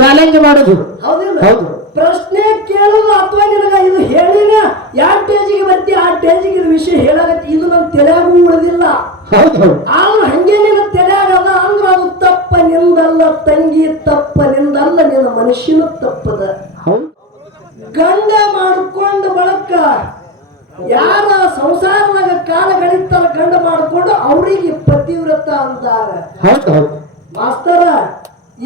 ಹೌದು ಹೌದು ಚಾಲೆಂಜ್ ಮಾಡೋದು ಹೌದಿಲ್ಲ ಹೌದು ಪ್ರಶ್ನೆ ಕೇಳೋದು ಅಥವಾ ನಿನಗ ಇದು ಹೇಳಿನ ಯಾವ ಟೇಜಿಗೆ ಬರ್ತಿ ಆ ಟೇಜಿಗೆ ಇದು ವಿಷಯ ಹೇಳಾಗತ್ತೆ ಇದು ನನ್ನ ತಲೆಯಾಗೂ ಉಳಿದಿಲ್ಲ ಹೌದು ಹೌದು ಆದ್ರೆ ಹಂಗೆ ನಿನ್ನ ತಲೆಯಾಗದ ಅಂದ್ರೆ ಅದು ತಪ್ಪ ನಿಂದಲ್ಲ ತಂಗಿ ತಪ್ಪ ನಿಂದಲ್ಲ ನಿನ್ನ ಮನುಷ್ಯನ ತಪ್ಪದ ಹೌದು ಗಂಡ ಮಾಡ್ಕೊಂಡ ಬಳಕ ಯಾರ ಸಂಸಾರದಾಗ ಕಾಲ ಗಳಿತಾರ ಗಂಡ ಮಾಡ್ಕೊಂಡು ಅವರಿಗೆ ಪತಿವ್ರತ ಅಂತಾರ ಹೌದು ಹೌದು ಮಾಸ್ತರ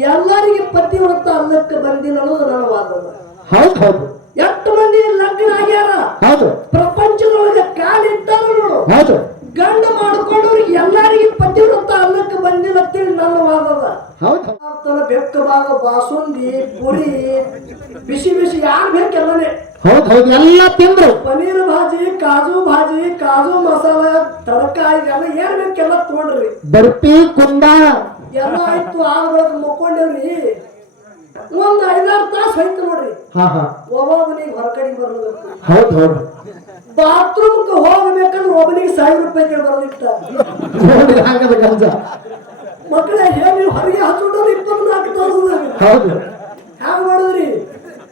ಎಲ್ಲರಿಗೆ ಪತಿವ್ರತ ಅನ್ನಕ್ಕೆ ಬಂದಿಲ್ಲ ಅನ್ನೋದು ನನ್ನ ವಾದದ ಹೌದು ಹೌದು ಎಷ್ಟು ಮಂದಿ ಲಗ್ನ ಆಗ್ಯಾರ ಹೌದು ಪ್ರಪಂಚದೊಳಗೆ ಕಾಲಿಟ್ಟಾರ ನೋಡು ಹೌದು ಗಂಡ ಮಾಡ್ಕೊಂಡವ್ರಿಗೆ ಎಲ್ಲರಿಗೆ ಪತಿವ್ರತ ಅನ್ನಕ್ಕೆ ಬಂದಿಲ್ಲ ಅಂತೇಳಿ ನನ್ನ ವಾದದ ಹೌದು ಆತನ ಬೆಕ್ಕ ಭಾಗ ಬಾಸುಂದಿ ಪುರಿ ಬಿಸಿ ಬಿಸಿ ಯಾರು ಬೇಕೆಲ್ಲನೇ ಹೌದು ಹೌದು ಎಲ್ಲ ತಿಂದ್ರು ಪನೀರ್ ಭಾಜಿ ಕಾಜು ಭಾಜಿ ಕಾಜು ಮಸಾಲ ತಡಕ ಇದೆಲ್ಲ ಏನ್ ಬೇಕೆಲ್ಲ ತಗೊಂಡ್ರಿ. ಬರ್ಪಿ ಕುಂದ. ಎಲ್ಲ ಆಯ್ತು ಆಳ್ಬೇಕು ಮುಕ್ಕೊಂಡೇವ್ರಿ. ಒಂದ್ ಐದಾರು ತಾಸು ಹೋಯ್ತು ನೋಡ್ರಿ. ಹಾ ಹಾ. ಒಬ್ಬೊಬ್ಬನಿಗೆ ಹೊರಗಡೆಗೆ ಬರೋದು. ಹೌದ್ ಹೌದು. ಬಾತ್ರೂಮ್ಗೆ ಹೋಗ್ಬೇಕಂದ್ರೆ ಒಬ್ಬನಿಗೆ ಸಾವಿರ ರೂಪಾಯಿ ಕೇಳಿ ಬರೋದಿತ್ತ. ನೋಡಿ ಹಾಗದ ಮಕ್ಕಳೇ ಹೇಳಿ ಹೊರಗೆ ಹಚ್ಚಿಟ್ಟವ್ರು ಇಪ್ಪತ್ನಾಲ್ಕು ತಾಸದಾಗ ಹೌದು. ಹ್ಯಾಂಗ ಮಾಡಿದ್ರಿ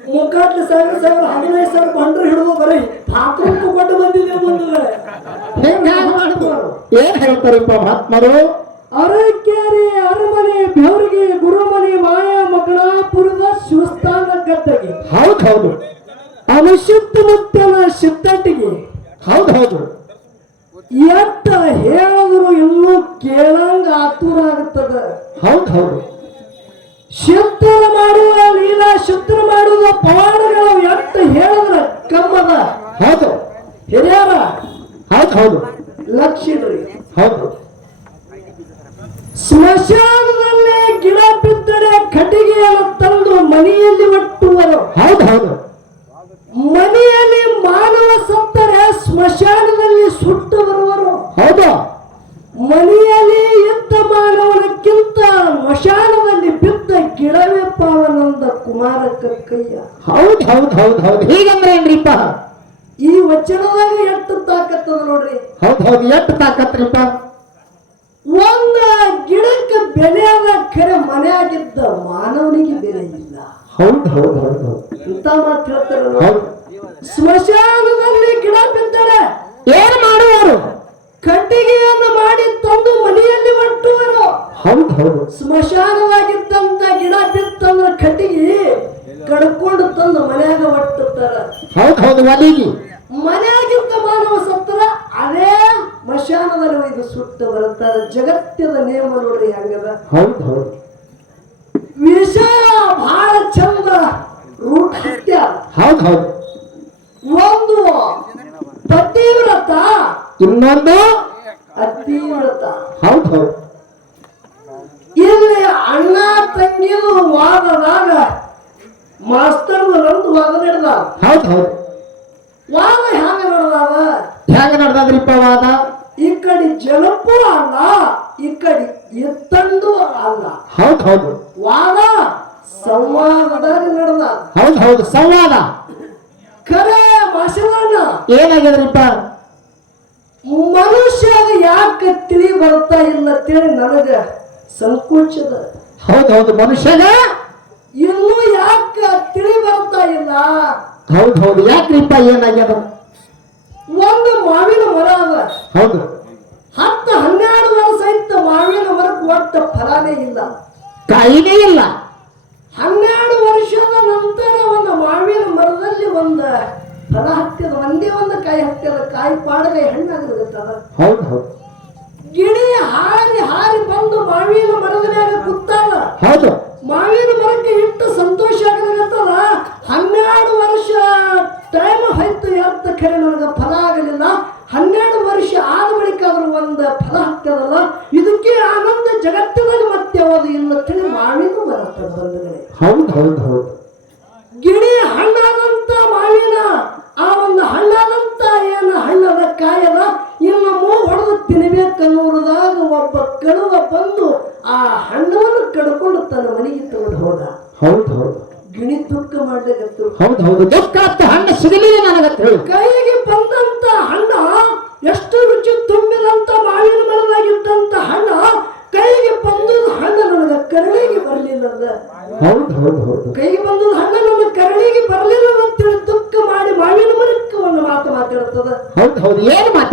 ಮುಕ್ಕಾಟ್ಲೆ ಸಾವಿರ ಸಾವಿರ ಹದಿನೈದು ಸಾವಿರ ಬಂಡ್ರು ಹಿಡಿದು ಬರೀ ಪಾತ್ರಕ್ಕೂ ಕೊಟ್ಟು ಬಂದಿದೆ ಬಂಧುಗಳೇ. ಏನ್ ಹೇಳ್ತಾರಪ್ಪ ಮಹಾತ್ಮರು? ಅರಕೆರೆ ಅರಮನೆ ಬೆವರಿಗೆ ಗುರುಮನೆ ಮಾಯಾ ಮಗಳಾಪುರದ ಶಿವಸ್ಥಾನ ಗದ್ದಗೆ. ಹೌದು ಹೌದು. ಅನುಶುದ್ಧ ಮುತ್ತನ ಸಿದ್ಧಟಿಗೆ ಹೌದು ಹೌದು. ಎತ್ತ ಹೇಳಿದ್ರು ಇನ್ನೂ ಕೇಳಂಗ ಆತುರ ಆಗುತ್ತದೆ ಹೌದು ಹೌದು. ಮಾಡುವ ಲೀಲಾ ಮಾಡುವ ಪವಾಡಗಳು ಎಂತ ಹೇಳಿದ್ರ ಕಮ್ಮದ. ಹೌದು. ಹಿರಿಯರ. ಹೌದು ಹೌದು. ಲಕ್ಷ್ಮಿ ಹೌದು. ಸ್ಮಶಾನದಲ್ಲಿ ಗಿಡ ಬಿದ್ದರೆ ಕಟ್ಟಿಗೆಯನ್ನು ತಂದು ಮನೆಯಲ್ಲಿ ಒಟ್ಟುವರು. ಹೌದು ಹೌದು. ಮನೆಯಲ್ಲಿ ಮಾನವ ಸತ್ತರೆ ಸ್ಮಶಾನದಲ್ಲಿ ಸುಟ್ಟು ಬರುವರು. ಹೌದು. ಮನೆಯಲ್ಲಿ ಇದ್ದ ಮಾನವನಕ್ಕಿಂತ ಸ್ಮಶಾನದಲ್ಲಿ ಗಿಡವೇ ಪಾವನಂದ ಕುಮಾರ ಕಕ್ಕಯ್ಯ ಹೌದು ಹೌದು ಹೌದು ಹೌದು. ಹೀಗಂದ್ರೆ ಏನ್ರಿಪ್ಪ ಈ ವಚನದಾಗ ಎಷ್ಟು ತಾಕತ್ತದ ನೋಡ್ರಿ. ಹೌದು ಹೌದು ಎಷ್ಟು ತಾಕತ್ರಿಪ್ಪ? ಒಂದ ಗಿಡಕ್ಕೆ ಬೆಲೆ ಅದ ಖರೆ ಮನೆಯಾಗಿದ್ದ ಮಾನವನಿಗೆ ಬೆಲೆ ಇಲ್ಲ. ಹೌದು ಹೌದು ಹೌದು ಹೌದು. ಇಂತ ಮಾತು ಹೇಳ್ತಾರ ಸ್ಮಶಾನದಲ್ಲಿ ಗಿಡ ಬಿದ್ದರೆ ಏನ್ ಮಾಡುವರು ಕಟ್ಟಿಗೆಯನ್ನು ಮಾಡಿ ತಂದು ಮನೆಯಲ್ಲಿ ಒಟ್ಟುವರು. ಹೌದು ಹೌದು. ಸ್ಮಶಾನವಾಗಿದ್ದಂತ ಗಿಡ ಬಿತ್ತಂದ್ರ ಕಟ್ಟಿಗೆ ಕಡ್ಕೊಂಡು ತಂದು ಮನೆಯಾಗ ಒಟ್ಟುತ್ತಾರ. ಹೌದು ಹೌದು ಮನೆಯಾಗಿದ್ದ ಮಾನವ ಸತ್ತರ ಅದೇ ಮಶಾನದಲ್ಲಿ ಒಯ್ದು ಸುಟ್ಟು ಬರುತ್ತಾರೆ ಜಗತ್ತಿನ ನಿಯಮ ನೋಡ್ರಿ ಹಂಗದ. ಹೌದು ಹೌದು. ವಿಷಯ ಬಹಳ ಚಂದ ರೂಢ ಹೌದು ಹೌದು. ಒಂದು ಪತಿವ್ರತ ಇನ್ನೊಂದು? ಅತಿವ್ರತ ಹೌದು ಹೌದು. ಇಲ್ಲಿ ಅಣ್ಣ ತಂಗಿದು ವಾದದಾಗ ಮಾಸ್ತರ್ ನಂದು ವಾದ ನಡೆದ ಹೌದು ಹೌದು. ವಾದ ಹ್ಯಾಂಗ ನಡೆದಾವ ಹ್ಯಾಂಗ ನಡ್ದದ್ರಿಪ್ಪ ವಾದ? ಈ ಕಡೆ ಜನಪು ಅಲ್ಲ ಈ ಕಡೆ ಎತ್ತಂದು ಅಲ್ಲ. ಹೌದು ಹೌದು. ವಾದ ಸಂವಾದದಾಗ ನಡೆದ. ಹೌದು ಹೌದು. ಸಂವಾದ. ಖರೆ ಭಾಷಣ ಏನಾಗಿದ್ರಪ್ಪ ಮನುಷ್ಯ ಯಾಕೆ ತಿಳಿ ಬರ್ತಾ ಇಲ್ಲ ತಿಳಿ ನನಗ ಸಂಕೋಚದ. ಹೌದೌದು ಹೌದು ಮನುಷ್ಯಗ ಇನ್ನೂ ಯಾಕೆ ತಿಳಿ ಬರ್ತಾ ಇಲ್ಲ? ಹೌದು ಹೌದು ಯಾಕ್ರಿಪ್ಪ ಏನಾಗ್ಯದ? ಒಂದು ಮಾವಿನ ಮರ ಅದ. ಹೌದು. ಹತ್ತು ಹನ್ನೆರಡು ವರ್ಷ ಇತ್ತು ಮಾವಿನ ಮರಕ್ಕೆ ಒಟ್ಟ ಫಲಾನೇ ಇಲ್ಲ. ಕಾಯಿನೇ ಇಲ್ಲ. ಹನ್ನೆರಡು ವರ್ಷದ ನಂತರ ಒಂದು ಮಾವಿನ ಮರದಲ್ಲಿ ಒಂದು ಫಲ ಹತ್ತಿದ ಒಂದೇ ಒಂದು ಕಾಯಿ ಹತ್ತಿದ ಕಾಯಿ ಪಾಡಗೆ ಹೆಣ್ಣಾಗಿರುತ್ತದ ಹೌದು ಹೌದು. ಗಿಣಿ ಹಾರಿ ಹಾರಿ ಬಂದು ಮಾವಿನ ಮರದ ಮೇಲೆ ಕೂತಾಗ ಹೌದು. ಮಾವಿನ ಮರಕ್ಕೆ ಇಟ್ಟು ಸಂತೋಷ ಆಗಲಿರುತ್ತದ ಹನ್ನೆರಡು ವರ್ಷ ಟೈಮ್ ಹೋಯ್ತು ಎತ್ತ ಖರೆ ನನಗೆ ಫಲ ಆಗಲಿಲ್ಲ. ಹನ್ನೆರಡು ವರ್ಷ ಆದ ಬಳಿಕ ಅದ್ರ ಒಂದು ಫಲ ಹತ್ತದಲ್ಲ. ಇದಕ್ಕೆ ಆನಂದ ಜಗತ್ತಿನಲ್ಲಿ ಮತ್ತೆ ಯಾವುದು ಇಲ್ಲ ತಿಳಿ ಮಾವಿನ ಬರುತ್ತದೆ ಬಂದ ಹೌದು ಹೌದು ಹೌದು. ಗಿಣಿ ಹಣ್ಣಾದಂತ ಮಾವಿನ ಆ ಒಂದು ಹಳ್ಳದಂತ ಏನ ಹಳ್ಳದ ಕಾಯದ? ಇನ್ನು ಮೂ ಹೊಡೆದು ತಿನ್ನಬೇಕನ್ನುವುದಾಗ ಒಬ್ಬ ಕಳುವ ಬಂದು ಆ ಹಣ್ಣವನ್ನು ಕಡ್ಕೊಂಡು ತನ್ನ ಮನೆಗೆ ತಗೊಂಡು ಹೋದ. ಹೌದು ಹೌದು. ಗಿಣಿ ತುಕ್ಕ ಮಾಡ್ಲಿಕ್ಕೆ ಹೌದು ಹೌದು. ದುಃಖ ಹಣ್ಣು ಸಿಗಲಿಲ್ಲ ನನಗತ್ತ ಕೈಗೆ ಬಂದ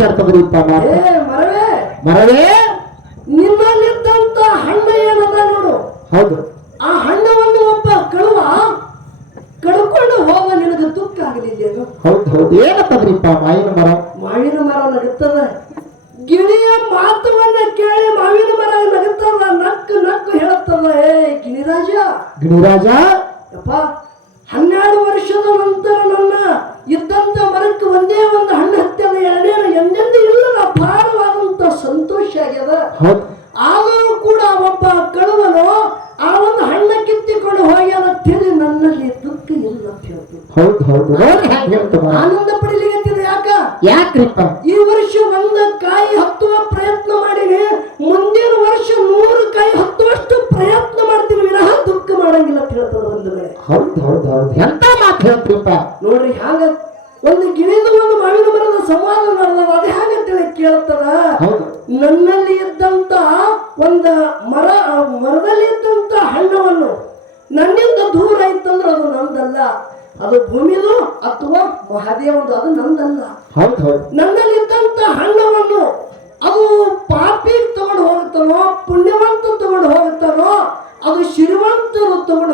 ಏನು ಮಾತಾಡ್ತದ್ರಿಪ್ಪ ಮಾತು ಏ ಮರವೇ ಮರವೇ ಆದರೂ ಕೂಡ ಒಬ್ಬ ಕಳುವನು ಆ ಒಂದು ಹಣ್ಣ ಕಿತ್ತಿಕೊಂಡು ಹೋಗ್ಯಾನ ತಿಳಿ ನನ್ನಲ್ಲಿ ದುಃಖ ಇಲ್ಲ ಹೌದು ಹೌದು. ಅದು ಶ್ರೀಮಂತರು ತಗೊಂಡು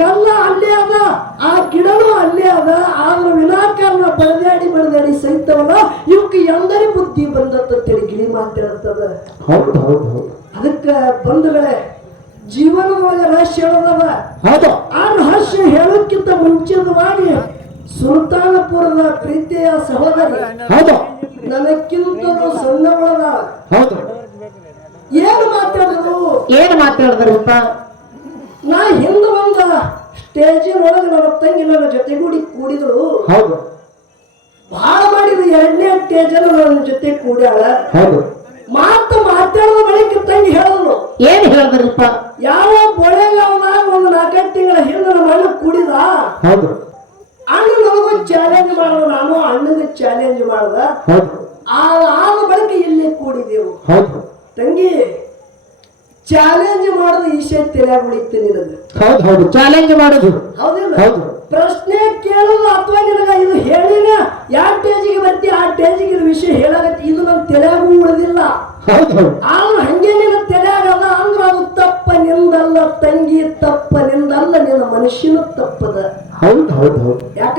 ಕಲ್ಲ ಅಲ್ಲೇ ಅದ. ಆ ಗಿಡನು ಅಲ್ಲೇ ಅದ. ಆದ್ರ ವಿನಾಕಾರಣ ಬಡದಾಡಿ ಬಡದಾಡಿ ಸಹಿತವಲ್ಲ ಇವಕ್ಕೆ ಎಂದರೆ ಬುದ್ಧಿ ಬಂದತ್ತ ತಿಳಿ ಗಿಳಿ ಮಾತಾಡ್ತದ ಹೌದು ಹೌದು ಹೌದು. ಅದಕ್ಕೆ ಬಂಧುಗಳೇ ಜೀವನದೊಳಗೆ ರಹಸ್ಯ ಹೇಳದವ. ಹೌದು. ಆ ರಹಸ್ಯ ಹೇಳೋಕ್ಕಿಂತ ಮುಂಚಿತವಾಗಿ ಸುಲ್ತಾನಪುರದ ಪ್ರೀತಿಯ ಸಹೋದರಿ. ಹೌದು. ನನಕ್ಕಿಂತಲೂ ಸಣ್ಣವಳದ. ಹೌದು. ಏನು ಮಾತಾಡಿದ್ರು ಏನು ಮಾತಾಡಿದ್ರು ನಾ ಹಿಂದ ಸ್ಟೇಜಿನ ಒಳಗೆ ನನ್ನ ತಂಗಿ ನನ್ನ ಜೊತೆಗೂಡಿ ಕೂಡಿದಳು. ಹೌದು. ಬಹಳ ಮಾಡಿದ್ರು ಎರಡನೇ ಸ್ಟೇಜಲ್ಲಿ ನನ್ನ ಜೊತೆ ಕೂಡ್ಯಾಳ. ಹೌದು. ಮಾತು ಮಾತಾಡಿದ ಬಳಿಕ ತಂಗಿ ಹೇಳಿದ್ರು ಏನ್ ಹೇಳಿದ್ರಪ್ಪ? ಯಾವ ಬೊಳೆಗಾವದಾಗ ಒಂದು ನಾಲ್ಕೈದು ತಿಂಗಳ ಹಿಂದೆ ನಮ್ಮ ಅಣ್ಣ ಕೂಡಿದ? ಹೌದು. ಅಣ್ಣ ನನಗೂ ಚಾಲೆಂಜ್ ಮಾಡುವ ನಾನು ಅಣ್ಣನಿಗೆ ಚಾಲೆಂಜ್ ಮಾಡ್ದ ಹೌದು. ಆ ಆದ ಬಳಿಕ ಇಲ್ಲಿ ಕೂಡಿದೆವು. ಹೌದು. ತಂಗಿ ಚಾಲೆಂಜ್ ಮಾಡೋದು ಈ ಶಕ್ತಿ ನಿನಗೆ. ಹೌದು ಹೌದು. ಚಾಲೆಂಜ್ ಮಾಡುದು. ಹೌದಿಲ್ಲ ಹೌದು. ಪ್ರಶ್ನೆ ಕೇಳೋದು ಅಥವಾ ನಿನಗ ಇದು ಹೇಳಿನ ಯಾವ ಟೇಜಿಗೆ ಬರ್ತಿ ಆ ಟೇಜಿಗೆ ಇದು ವಿಷಯ ಹೇಳಾಗತ್ತೆ ಇದು ನನ್ನ ತಲೆಯಾಗೂ ಉಳಿದಿಲ್ಲ. ಹೌದು ಹೌದು. ಆದ್ರೆ ಹಂಗೆ ನಿನ್ನ ತಲೆಯಾಗದ ಅಂದ್ರೆ ಅದು ತಪ್ಪ ನಿಂದಲ್ಲ ತಂಗಿ ತಪ್ಪ ನಿಂದಲ್ಲ ನಿನ್ನ ಮನುಷ್ಯನ ತಪ್ಪದ. ಹೌದು ಹೌದು ಹೌದು. ಯಾಕ?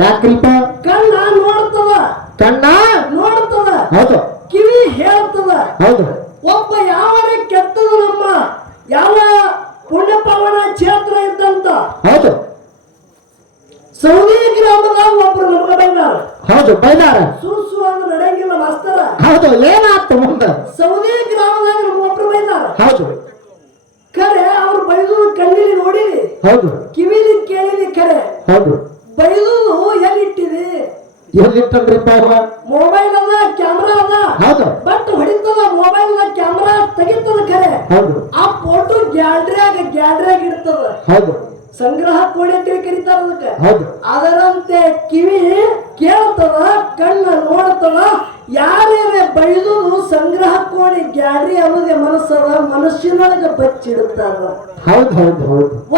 ಯಾಕ್ರಿಪ್ಪ? ಕಣ್ಣ ನೋಡ್ತದ. ಕಣ್ಣ? ನೋಡ್ತದ. ಹೌದು. ಕಿವಿ ಹೇಳ್ತದ. ಹೌದು. ಒಬ್ಬ ಯಾವ ಕೆತ್ತದು ನಮ್ಮ ಯಾವ ಪುಣ್ಯ ಪಾವನ ಕ್ಷೇತ್ರ ಇದ್ದಂತ. ಹೌದು. ಸೌದಿ ಗ್ರಾಮದಾಗ ಒಬ್ರು ನಮ್ಗೆ ಬೈದಾರ. ಹೌದು ಬೈದಾರ. ಸುಸು ಅಂದ್ರೆ ನಡೆಯಂಗಿಲ್ಲ ಮಾಸ್ತರ. ಹೌದು ಏನಾಗ್ತ ಮುಂದೆ? ಸೌದಿ ಗ್ರಾಮದಾಗ ನಮ್ಗ ಒಬ್ರು ಬೈದಾರ. ಹೌದು. ಕರೆ ಅವ್ರು ಬೈದು ಕಣ್ಣಿಲಿ ನೋಡಿರಿ. ಹೌದು. ಕಿವಿಲಿ ಕೇಳಿಲಿ ಕರೆ. ಹೌದು. ಬೈದು ಎಲ್ಲಿಟ್ಟಿರಿ? ಎಲ್ಲಿಟ್ಟನ್ರಿಪ್ಪ ಅವ ಮೊಬೈಲ್ ಅದ ಕ್ಯಾಮ್ರಾ ಅದ. ಹೌದು. ಬಟ್ ಹೊಡಿತದ ಮೊಬೈಲ್ ಕ್ಯಾಮ್ರಾ ತೆಗಿತದ ಕರೆ. ಹೌದು. ಆ ಫೋಟೋ ಗ್ಯಾಲರಿಯಾಗ ಗ್ಯಾಲರಿಯಾಗ ಇರ್ತದ ಹೌದು. ಸಂಗ್ರಹ ಕೋಳಿ ಅಂತೇಳಿ ಕರೀತಾರ ಅದಕ್ಕೆ. ಅದರಂತೆ ಕಿವಿ ಕೇಳ್ತದ ಕಣ್ಣ ನೋಡ್ತದ ಯಾರ್ಯಾರೇ ಬೈದುದು ಸಂಗ್ರಹ ಕೋಳಿ ಗ್ಯಾರಿ ಅನ್ನೋದೇ ಮನಸ್ಸದ ಮನಸ್ಸಿನೊಳಗೆ ಬಚ್ಚಿಡುತ್ತಾರ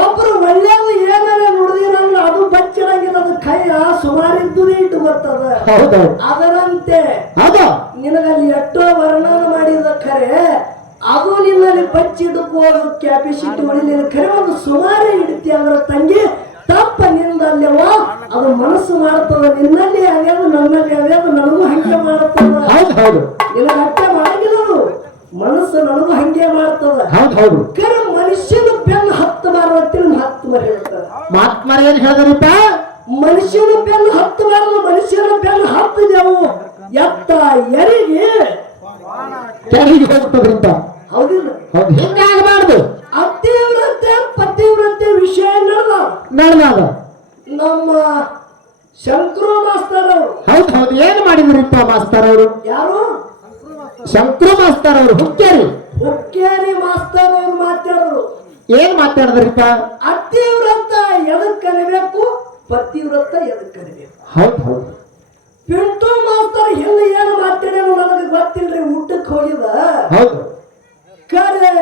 ಒಬ್ರು ಒಳ್ಳೇದು ಏನಾರ ನುಡಿದಿರಂದ್ರೆ ಅದು ಬಚ್ಚಿಡಂಗಿಲ್ಲ ಅದು ಕೈಯ ಸುಮಾರಿದ್ದು ಇಟ್ಟು ಬರ್ತದ. ಅದರಂತೆ ನಿನಗಲ್ಲಿ ಎಷ್ಟೋ ವರ್ಣನ ಮಾಡಿದ ಖರೆ ಬಚ್ಚಿಡಕ್ಕೋ ಕ್ಯಾಪಿಸಿಟಿ ಹೊಡಿಲಿಲ್ಲ ಖರೆ ಒಂದು ಸುಮಾರು ಹಿಡಿತಿ ಅಂದ್ರೆ ತಂಗಿ ತಪ್ಪ ನಿಂದಲ್ಯವ ಅದು ಮನಸ್ಸು ಮಾಡ್ತದ ನಿನ್ನಲ್ಲಿ ಅದೇನು ನನ್ನಲ್ಲಿ ಯಾವ್ಯಾವ ನನಗೂ ಹಂಗೆ ಮಾಡ್ತದ. ಹೌದು ಹೌದು. ನಿನಗೆ ಅರ್ಥ ಮಾಡಂಗಿಲ್ಲ ಅದು. ಮನಸ್ಸು ನನಗೂ ಹಂಗೆ ಮಾಡ್ತದ. ಹೌದು ಹೌದು. ಖರೆ ಮನುಷ್ಯನ ಬೆನ್ನು ಹತ್ತು ಅಂತೇಳಿ ಹತ್ತು ಮರ ಹೇಳ್ತಾರೆ. ಮಾತ್ಮರ ಏನ್ ಹೇಳಿದ್ರಿಪ್ಪ? ಮನುಷ್ಯನ ಬೆನ್ನು ಮಾರಲ್ಲ ಮನುಷ್ಯನ ಬೆನ್ನು ಹತ್ತು ಎತ್ತ ಎರಿಗೆ ಹೌದು ಹಿಂಗಾಗಬಾರ್ದು ಅತಿವ್ರತೆ ಪತಿವ್ರತೆ ವಿಷಯ ನಡೆದ ನಮ್ಮ ಶಂಕರು ಮಾಸ್ತರ್ ಅವರು. ಹೌದು ಹೌದು. ಏನ್ ಮಾಡಿದ್ರಿಪ್ಪ ಮಾಸ್ತರ್ ಅವರು? ಯಾರು? ಶಂಕರು ಮಾಸ್ತರ್ ಅವರು ಹುಕ್ಕೇರಿ. ಹುಕ್ಕೇರಿ ಮಾಸ್ತರ್ ಅವರು ಮಾತಾಡಿದ್ರು ಏನ್ ಮಾತಾಡಿದ್ರಿಪ್ಪ? ಅತಿವ್ರತ ಎದಕ್ ಕಲಿಬೇಕು? ಪತಿವ್ರತ ಎದಕ್ ಕಲಿಬೇಕು? ಹೌದು ಹೌದು. ಪಿಂಟು ಮಾಸ್ತರ್ ಹಿಂದೆ ಏನು ಮಾತಾಡ್ಯಾವ ನನಗೆ ಗೊತ್ತಿಲ್ರಿ ಊಟಕ್ಕೆ ಹೋಗಿದ ಹೌದು. ಕರೆ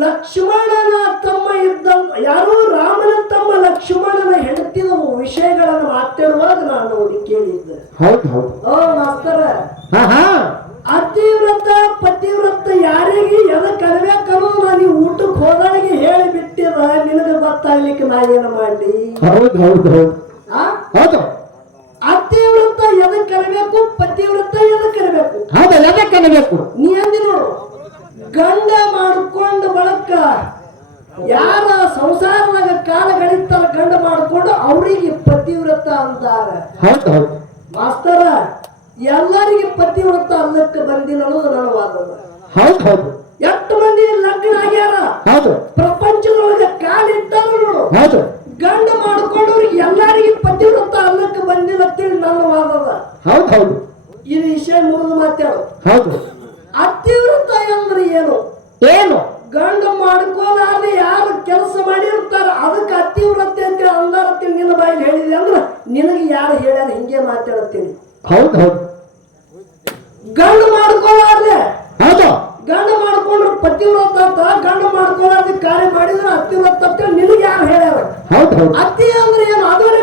ಲಕ್ಷ್ಮಣನ ತಮ್ಮ ಇದ್ದ ಯಾರು ರಾಮನ ತಮ್ಮ ಲಕ್ಷ್ಮಣನ ಹೆಂಡತಿದ ವಿಷಯಗಳನ್ನು ಮಾತಾಡುವಾಗ ನಾನು ನೋಡಿ ಕೇಳಿದ್ದೆ. ಮಾಸ್ತರ. ಅತಿವ್ರತ ಪತಿವ್ರತ ಯಾರಿಗೆ ಎದ ನಾನು ಈ ಊಟಕ್ಕೆ ಹೋದವನಿಗೆ ಹೇಳಿ ಬಿಟ್ಟಿದ ನಿನಗೆ ಗೊತ್ತಾಗ್ಲಿಕ್ಕೆ ನಾ ಏನು ಮಾಡಿ ಅತಿವ್ರತ ಎದ ಕಲಿಬೇಕು ಪತಿವ್ರತ ಎದ ಕಲಿಬೇಕು ಹೌದು ನೀ ಅಂದಿ ನೋಡು. ಗಂಡ ಮಾಡ್ಕೊಂಡು ಬಳಕ ಯಾರ ಸಂಸಾರದಾಗ ಕಾಲ ಗಣಿತಾರ ಗಂಡ ಮಾಡ್ಕೊಂಡು ಅವರಿಗೆ ಪತಿವ್ರತ ಅಂತಾರೆ. ಹೌದು ಹೌದು. ಮಾಸ್ತರ ಎಲ್ಲರಿಗೆ ಪತಿವ್ರತ ಅನ್ನಕ್ಕೆ ಬಂದಿಲ್ಲ ಅನ್ನೋದು ನನ್ನ ಹೌದು ಹೌದು. ಎಷ್ಟು ಮಂದಿ ಲಗ್ನ ಆಗ್ಯಾರ? ಹೌದು. ಪ್ರಪಂಚದೊಳಗೆ ಕಾಲಿಟ್ಟಾರ ನೋಡು. ಹೌದು. ಗಂಡ ಮಾಡ್ಕೊಂಡು ಎಲ್ಲರಿಗೆ ಪತಿವ್ರತ ಅನ್ನಕ್ಕೆ ಬಂದಿಲ್ಲ ಅಂತೇಳಿ ನನ್ನ ವಾದದ. ಹೌದು ಹೌದು. ಈ ವಿಷಯ ಮುರಿದು ಮಾತಾಡು. ಹೌದು. ಅತಿವ್ರತ ಅಂದ್ರೆ ಏನು? ಏನು? ಗಂಡ ಮಾಡ್ಕೋಲಾರ್ದೆ ಯಾರು ಕೆಲಸ ಮಾಡಿರ್ತಾರ ಅದಕ್ಕೆ ಅತಿವೃತ್ತಿ ಅಂತ ಅಂದಾರತ್ತೀನಿ ನಿನ್ನ ಬಾಯಿಗೆ ಹೇಳಿದೆ ಅಂದ್ರೆ ನಿನಗೆ ಯಾರು ಹೇಳ್ಯಾರ ಹಿಂಗೆ ಮಾತಾಡತ್ತೀನಿ ಹೌದು ಹೌದು. ಗಂಡ ಮಾಡ್ಕೋಲಾರ್ದೆ ಹೌದು. ಗಂಡ ಮಾಡ್ಕೊಂಡ್ರೆ ಪತಿವ್ರತ ಅಂತ ಗಂಡ ಮಾಡ್ಕೋಲಾರ್ದೆ ಕಾರ್ಯ ಮಾಡಿದ್ರೆ ಅತಿವ್ರತ ಅಂತ ನಿನಗೆ ಯಾರು ಹೇಳ್ಯಾರ? ಹೌದು ಹೌದು. ಅತ್ತಿ ಅಂದ್ರೆ ಏನು? ಅದುವರೆ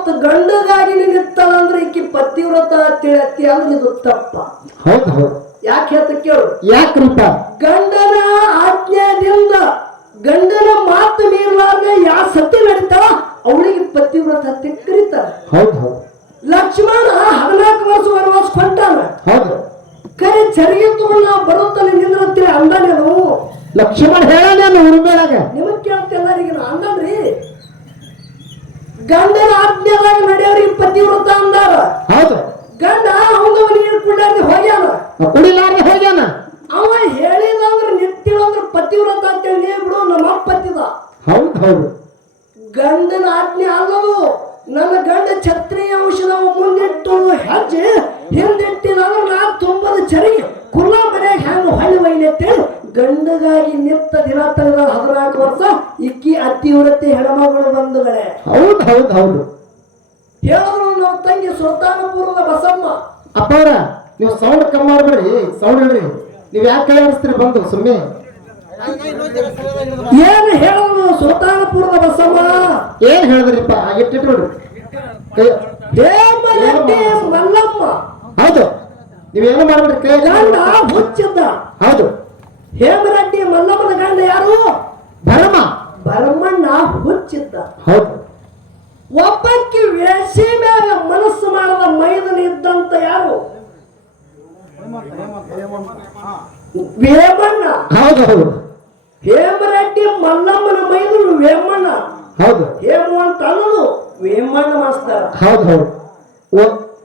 ಮತ್ತ ಗಂಡಗಾಗಿ ಅಂದ್ರೆ ಈಕಿ ಪತಿವ್ರತ ಅತ್ತಿ ಅಂದ್ರೆ ಇದು ತಪ್ಪ. ಹೌದು ಹೌದು. ಯಾಕೆ ಹೇಳ್ತ ಕೇಳು. ಯಾಕ್ರಿಪ್ಪ? ಗಂಡನ ಆಜ್ಞಾದಿಂದ ಗಂಡನ ಮಾತು ಮೀರಲಾರ್ದೆ ಯಾ ಸತ್ಯ ನಡೀತಾವ ಅವಳಿಗೆ ಪತಿವ್ರತ ಅಂತ ಕರೀತಾರ. ಹೌದು ಹೌದು. ಲಕ್ಷ್ಮಣ ಹದಿನಾಲ್ಕು ವರ್ಷ ವನವಾಸ ಕೊಟ್ಟಾನ ಹೌದು. ಕರೆ ಚರಿಗೆ ತಗೊಂಡು ನಾವು ಬರುತ್ತಲ್ಲಿ ನಿಂದ್ರಂತೀವಿ ಅಂದಾನೇನು? ಲಕ್ಷ್ಮಣ ಹೇಳೋಣ ಉರ್ಮೇಳಾಗ ನಿಮಗ್ ಕೇಳ್ತ ಈಗ ನಾ ಅಂದನ್ರಿ ಗಂಡನ ಆಜ್ಞೆದಾಗ ನಡೆಯವ್ರಿಗೆ ಪತಿವ್ರತ ಅಂದಾರ. ಹೌದು. ಗಂಡ ಅವಂಗ ನೀರು ಕುಡ್ಲಾರ್ದೆ ಹೋಗ್ಯಾನ. ಕುಡಿಲಾರ್ದೆ ಹೋಗ್ಯಾನ. ಅವ ಹೇಳಿದ ಅಂದ್ರೆ ನಿಂತಿಲ್ಲ ಅಂದ್ರೆ ಪತಿವ್ರತ ಅಂತೇಳಿ ನೀ ಬಿಡು ನಮ್ಮ ಅಪ್ಪ ಪತಿದ. ಹೌದು ಹೌದು. ಗಂಡನ ಆಜ್ಞೆ ಆಗೋದು ನನ್ನ ಗಂಡ ಛತ್ರಿಯ ಔಷಧ ಮುಂದಿಟ್ಟು ಹೆಜ್ಜೆ ಅಂದ್ರೆ ನಾ ತುಂಬದ ಚರಿ ಕುಲ್ಲ ಮನೆಯಾಗ ಹೆಂಗ ಹೊಳ್ಳಿ ಒಯ್ಲಿ ಅಂತೇಳಿ ಗಂಡಗಾಗಿ ನಿತ್ತ ದಿನ ತೆಗೆದ ಹದಿನಾಲ್ಕು ವರ್ಷ ಅತಿವ್ರತೆ ಹೆಣ್ಮಗಳು ಬಂಧುಗಳೇ. ಹೌದು ಹೌದು ಹೌದು. ಹೇಳಿದ್ರು ನಮ್ಮ ತಂಗಿ ಸುಲ್ತಾನಪುರದ ಬಸಮ್ಮ. ಅಪ್ಪಾರ ನೀವು ಸೌಂಡ್ ಕಮ್ಮಿ ಮಾಡ್ಬೇಡಿ. ಸೌಂಡ್ ಹೇಳ್ರಿ. ನೀವ್ ಯಾಕೆ ಕೈ ಬಂದು ಸುಮ್ಮನೆ ಏನು ಹೇಳಿದ್ರು ಸುಲ್ತಾನಪುರದ ಬಸಮ್ಮ? ಏನ್ ಹೇಳಿದ್ರಿಪ್ಪ? ಇಟ್ಟಿಟ್ಟು ನೋಡ್ರಿ. ಮಲ್ಲಮ್ಮ. ಹೌದು. ನೀವೇನು ಮಾಡ್ಬೇಡ್ರಿ? ಕೈ ಗಂಡ ಹುಚ್ಚಿದ್ದ. ಹೌದು. ಹೇಮರೆಡ್ಡಿ ಮಲ್ಲಮ್ಮನ ಗಂಡ ಯಾರು? ಭರಮ ಭರಮಣ್ಣ ಹುಚ್ಚಿದ್ದ. ಹೌದು. ಒಬ್ಬಕ್ಕೆ ವೇಷಿ ಮೇಲೆ ಮನಸ್ಸು ಮಾಡದ ಮೈದನ ಇದ್ದಂತ ಯಾರು? ವೇಮಣ್ಣ. ಹೌದು ಹೌದು. ಹೇಮರೆಡ್ಡಿ ಮಲ್ಲಮ್ಮನ ಮೈದನು ವೇಮಣ್ಣ. ಹೌದು. ಹೇಮು ಅಂತ ಅನ್ನೋದು ವೇಮಣ್ಣ ಮಾಸ್ತರ್. ಹೌದು ಹೌದು.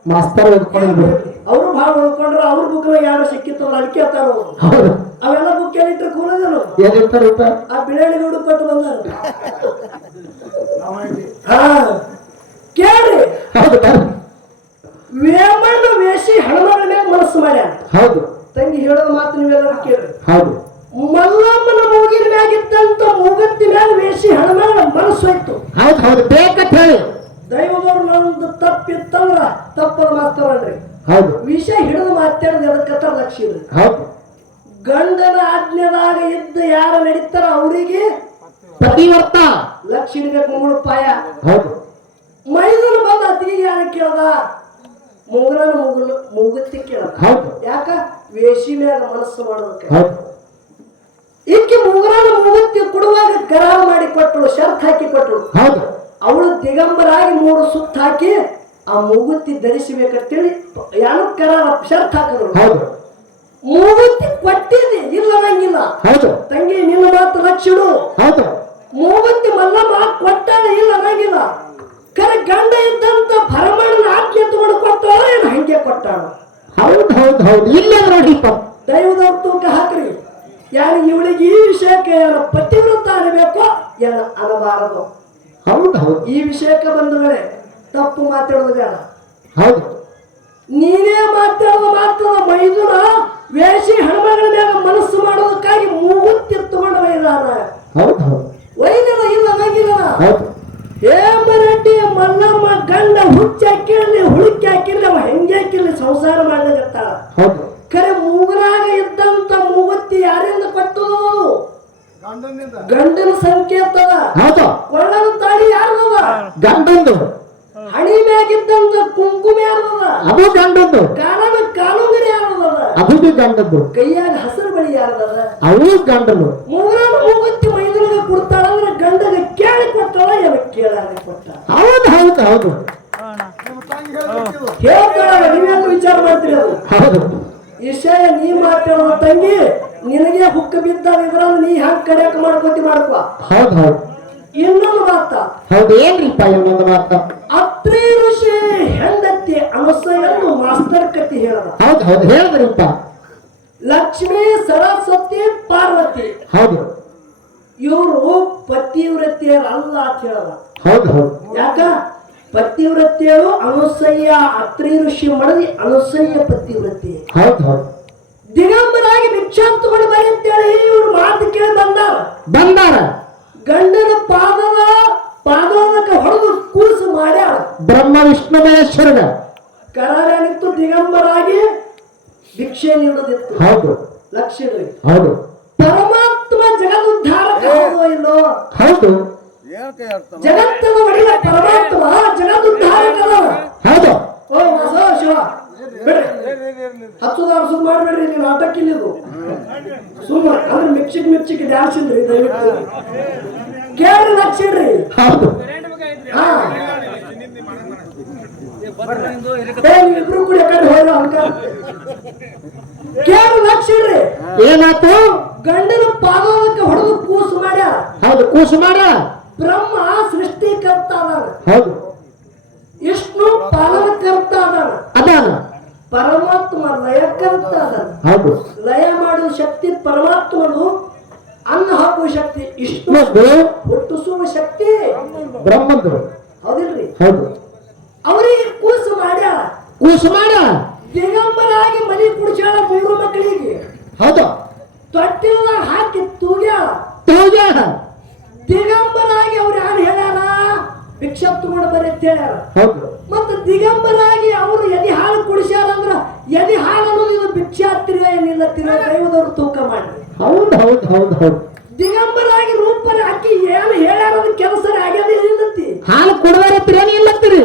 ಮಾಸ್ತರ್ ಓದ್ಕೊಂಡು ಅವರು ಭಾಳ ಉಳ್ಕೊಂಡ್ರೆ ಅವ್ರ ಬುಕ್ ಯಾರು ಸಿಕ್ಕಿತ್ತು ಅದಕ್ಕೆ ಅವರು ಹೌದು. ಅವೆಲ್ಲ ಬುಕ್ ಕೂಲದೇನು ಏನಿರ್ತಾರಪ್ಪ ಆ ಬಿಳಿ ಗೌಡ ಕೊಟ್ಟು ಬಂದಾರ ಹಾ. ಕೇಳ್ರಿ. ವೇಮಣ್ಣ ವೇಷಿ ಹಣಮಗಳ ಮೇಲೆ ಮನಸ್ಸು ಮಾಡ್ಯಾನ. ಹೌದು. ತಂಗಿ ಹೇಳೋದು ಮಾತು ನೀವೆಲ್ಲ ಕೇಳ್ರಿ. ಹೌದು. ಮಲ್ಲಮ್ಮನ ಮೂಗಿನ ಮ್ಯಾಗಿದ್ದಂತ ಮೂಗತ್ತಿ ಮ್ಯಾಲ ವೇಷಿ ಹಣಮಗಳ ಮನಸ್ಸು ಹೋಯ್ತು. ಹೌದು ಹೌದು. ಬೇಕಂತ ಹೇಳಿ. ದೈವದವ್ರು ನಂದು ತಪ್ಪಿತ್ತಂದ್ರ ತಪ್ಪದ ಮಾಸ್ತವ್ರಿ ಹೌದು. ವಿಷ ಹಿಡಿದು ಮಾತಾಡೋದು ಅದಕ್ಕೆ ಲಕ್ಷ ಇರ್ರಿ ಹೌದು. ಗಂಡನ ಆಜ್ಞೆದಾಗ ಇದ್ದ ಯಾರು ನಡೀತಾರ ಅವರಿಗೆ ಪ್ರತಿವರ್ತ ಲಕ್ಷ ಇಡಬೇಕು ಮೂರು ಪಾಯ ಹೌದು. ಮೈದೂರು ಬಂದ ಅತಿಗೆ ಯಾರ ಕೇಳ್ದ? ಮುಗುಲನ ಮುಗುಲು ಮುಗುತ್ತಿ ಕೇಳ್ದ. ಹೌದು. ಯಾಕ? ವೇಷಿ ಮ್ಯಾಗ ಮನಸ್ಸು ಮಾಡೋದಕ್ಕೆ ಹೌದು. ಈಕೆ ಮುಗುಲನ ಮುಗುತ್ತಿ ಕೊಡುವಾಗ ಗರಾಲ್ ಮಾಡಿ ಕೊಟ್ಟಳು ಶರ್ತ್ ಹಾಕಿ ಕೊಟ್ಟಳು. ಹೌದು. ಅವಳು ದಿಗಂಬರಾಗಿ ಮೂರು ಸುತ್ತ ಹಾಕಿ ಆ ಮೂಗುತ್ತಿ ಧರಿಸಬೇಕಂತೇಳಿ ಯಾರು ಕರಾರ ಶರ್ತ್ ಹಾಕಿದ್ರು. ಹೌದು. ಮೂಗುತ್ತಿ ಕೊಟ್ಟಿದೆ ಇಲ್ಲ ನಂಗಿಲ್ಲ ಹೌದು. ತಂಗಿ ನಿನ್ನ ಮಾತು ರಕ್ಷಿಡು ಹೌದು. ಮೂಗುತ್ತಿ ಮಲ್ಲಮ್ಮ ಕೊಟ್ಟಾಳ ಇಲ್ಲ ನಂಗಿಲ್ಲ ಕರೆ ಗಂಡ ಇದ್ದಂತ ಭರಮಣ್ಣ ಆಜ್ಞೆ ತಗೊಂಡು ಕೊಟ್ಟಾಳ ಏನು ಹಂಗೆ ಕೊಟ್ಟಾಳ? ಹೌದು ಹೌದು ಹೌದು. ಇಲ್ಲ ದೈವದವ್ರ ತೂಕ ಹಾಕ್ರಿ. ಯಾರು ಇವಳಿಗೆ ಈ ವಿಷಯಕ್ಕೆ ಯಾರು ಪತಿವೃತ್ತ ಅನ್ನಬೇಕೋ ಯಾರು ಅನ್ನಬಾರದು ಹೌದು ಹೌದು. ಈ ವಿಷಯಕ್ಕೆ ಬಂದಗಳೇ ತಪ್ಪು ಮಾತಾಡೋದು ಬೇಡ ಹೌದು. ನೀನೇ ಮಾತಾಡೋದು ಮಾತ್ರ ಮೈದುನ ವೇಷಿ ಹಣಮಗಳ ಮೇಲೆ ಮನಸ್ಸು ಮಾಡೋದಕ್ಕಾಗಿ ಮೂಗುತ್ತಿ ತಗೊಂಡ ಹೌದು ವೈದ್ಯನ ಇಲ್ಲ ನಂಗಿಲ್ಲ. ಹೇಮರೆಡ್ಡಿ ಮಲ್ಲಮ್ಮ ಗಂಡ ಹುಚ್ಚಿ ಹಾಕಿರ್ಲಿ ಹುಳುಕಿ ಹಾಕಿರ್ಲಿ ಅವ ಹೆಂಗೆ ಹಾಕಿರ್ಲಿ ಸಂಸಾರ ಮಾಡ್ಲಿಕತ್ತಾಳ. ಹೌದು. ಕರೆ ಮೂಗನಾಗ ಇದ್ದಂತ ಮೂಗುತ್ತಿ ಯಾರಿಂದ ಕೊಟ್ಟು ಗಂಡನ ಸಂಕೇತ ಹೌದು. ಕೊಳ್ಳನ ತಾಳಿ ಯಾರ್ದವ? ಗಂಡಂದು. ಹಣಿ ಮ್ಯಾಗಿದ್ದಂತ ಕುಂಕುಮ ಅದು ಗಂಡದ್ದು ಕಾಲದ ಕಾಲುಗರಿ ಅದು ಗಂಡದ್ದು ಕೈಯಾಗ ಹಸಿರು ಬಳಿ ಅದು ಅವು ಗಂಡನು ಮೂಗನ ಮೂಗುತ್ತಿ ಮೈದನಿಗೆ ಕೊಡ್ತಾಳ ಅಂದ್ರೆ ಗಂಡಗೆ ಕೇಳಿ ಕೊಟ್ಟಳ ಯಾವ ಕೇಳಾಗ ಕೊಟ್ಟ? ಹೌದು ಹೌದು ಹೌದು. ಹೇಳ್ತಾಳ ನೀವೇನು ವಿಚಾರ ಮಾಡ್ತೀರಿ ಅದು. ಹೌದು. ವಿಷಯ ನೀ ಮಾತಾಡುವ ತಂಗಿ ನಿನಗೆ ಹುಕ್ಕ ಬಿದ್ದಾಗ ಇದ್ರಲ್ಲಿ ನೀ ಹ್ಯಾಂಗ ಕಡೆಯಕ್ಕೆ ಮಾಡ್ಕೊತಿ ಮಾಡ್ಕೋ. ಹೌದು ಹೌದು. ಇನ್ನೊಂದು ಮಾತ. ಹೌದು ಏನ್ರಿಪ್ಪ ಇನ್ನೊಂದು ಮಾತ? ಅತ್ರಿ ಋಷಿ ಹೆಂಡತಿ ಅನಸೂಯನ್ನು ಮಾಸ್ತರ್ ಕತಿ ಹೇಳದ. ಹೌದು ಹೌದು ಹೇಳಿದ್ರಿಪ್ಪ. ಲಕ್ಷ್ಮಿ ಸರಸ್ವತಿ ಪಾರ್ವತಿ. ಹೌದು. ಇವರು ಪತಿವ್ರತಿಯರಲ್ಲ ಅಂತ ಹೇಳದ. ಹೌದು ಹೌದು. ಯಾಕ? ಪತಿವ್ರತಿಯರು ಅನುಸಯ್ಯ ಅತ್ರಿ ಋಷಿ ಮಡದಿ ಅನುಸಯ್ಯ ಪತಿವ್ರತಿ. ಹೌದು ಹೌದು. ದಿಗಂಬರಾಗಿ ಭಿಕ್ಷಾ ತಗೊಂಡು ಬರಿ ಅಂತೇಳಿ ಇವ್ರು ಮಾತು ಕೇಳಿ ಬಂದಾರ. ಬಂದಾರ. ಗಂಡನ ಪಾದದ ಪಾದೋದಕ್ಕೆ ಹೊಡೆದು ಕೂಸು ಮಾಡ್ಯಾಳ. ಬ್ರಹ್ಮ ವಿಷ್ಣು ಮಹೇಶ್ವರನ ಕರಾರೇನಿತ್ತು ದಿಗಂಬರಾಗಿ ಭಿಕ್ಷೆ ನೀಡುದಿತ್ತು ಹೌದು. ಲಕ್ಷ್ಮಿ ಹೌದು. ಪರಮಾತ್ಮ ಜಗದುದ್ಧಾರಕ ಹೌದೋ ಇಲ್ಲೋ? ಹೌದು. ಜಗತ್ತನ್ನು ಮಾಡಿದ ಪರಮಾತ್ಮ ಜಗದುದ್ಧಾರಕ ಅದಾನ. ಹೌದು. ಓ ವಾಸ ಶಿವ ಹತ್ತದ ಸುಮ್ ಮಾಡ್ಬೇಡ್ರಿ ನೀವು ಇದು ಸುಮ್ಮ ಅಂದ್ರೆ ಮೆಚ್ಚಿಗೆ ಮೆಚ್ಚಿಗೆ ಡ್ಯಾನ್ಸ್ ಇಲ್ರಿ ದಯವಿಟ್ಟು. ಕೇಳಿ ಹೌದು. ಏ, ನೀವಿಬ್ರು ಕೂಡ ಕಡೆ ಹೋಗ ಅಂಕ ಕೇಳಿ ಲಕ್ಷಣ್ರಿ ಏನಾತು ಗಂಡನ ಪಾದಕ್ಕೆ ಹೊಡೆದು ಕೂಸು ಮಾಡ್ಯ. ಹೌದು ಕೂಸು ಮಾಡ ಬ್ರಹ್ಮ ಸೃಷ್ಟಿಕರ್ತ ಅದಾನ. ಹೌದು. ವಿಷ್ಣು ಪಾಲನಕರ್ತ ಅದಾನ. ಅದಾನ. ಪರಮಾತ್ಮ ಲಯಕರ್ತ ಅದಾನ. ಹೌದು. ಲಯ ಮಾಡುವ ಶಕ್ತಿ ಪರಮಾತ್ಮನು ಅನ್ನ ಹಾಕುವ ಶಕ್ತಿ ಇಷ್ಟು ಹುಟ್ಟಿಸುವ ಶಕ್ತಿ. ಬ್ರಹ್ಮಂದು ಹೌದಿಲ್ರಿ? ಹೌದು. ಅವರಿಗೆ ಕೂಸು ಮಾಡ. ಕೂಸು ಮಾಡ. ದಿಗಂಬರಾಗಿ ಮನೆ ಕುಡಿಸ್ಯಾಳ ಮೂರು ಮಕ್ಕಳಿಗೆ. ಹೌದು. ತೊಟ್ಟಿಲ್ಲ ಹಾಕಿ ತೂಗ್ಯಾಳ ತೂಗ ದಿಗಂಬರಾಗಿ ಅವ್ರು ಯಾರು ಹೇಳ್ಯಾರ? ಭಿಕ್ಷೆ ತಗೊಂಡು ಬರೀ ಅಂತ ಹೇಳ್ಯಾರ. ಹೌದು. ಮತ್ತ ದಿಗಂಬರಾಗಿ ಅವರು ಎದಿ ಹಾಲು ಕುಡಿಸ್ಯಾರ ಅಂದ್ರ ಎದಿ ಹಾಲು ಅನ್ನೋದು ಇದು ಭಿಕ್ಷಾತ್ರಿ ಏನಿಲ್ಲ ತಿರ ದೈವದವ್ರು ತೂಕ ಮಾಡಿ ಹೌದು ಹೌದು ಹೌದು ಹೌದು. ದಿಗಂಬರಾಗಿ ರೂಪರ ಅಕ್ಕಿ ಏನು ಹೇಳ್ಯಾರ ಕೆಲಸ ಆಗ್ಯದ ಇಲ್ಲತ್ತಿ ಹಾಲು ಕೊಡಬಾರತ್ರಿ ಏನು ಇಲ್ಲತ್ತೀರಿ?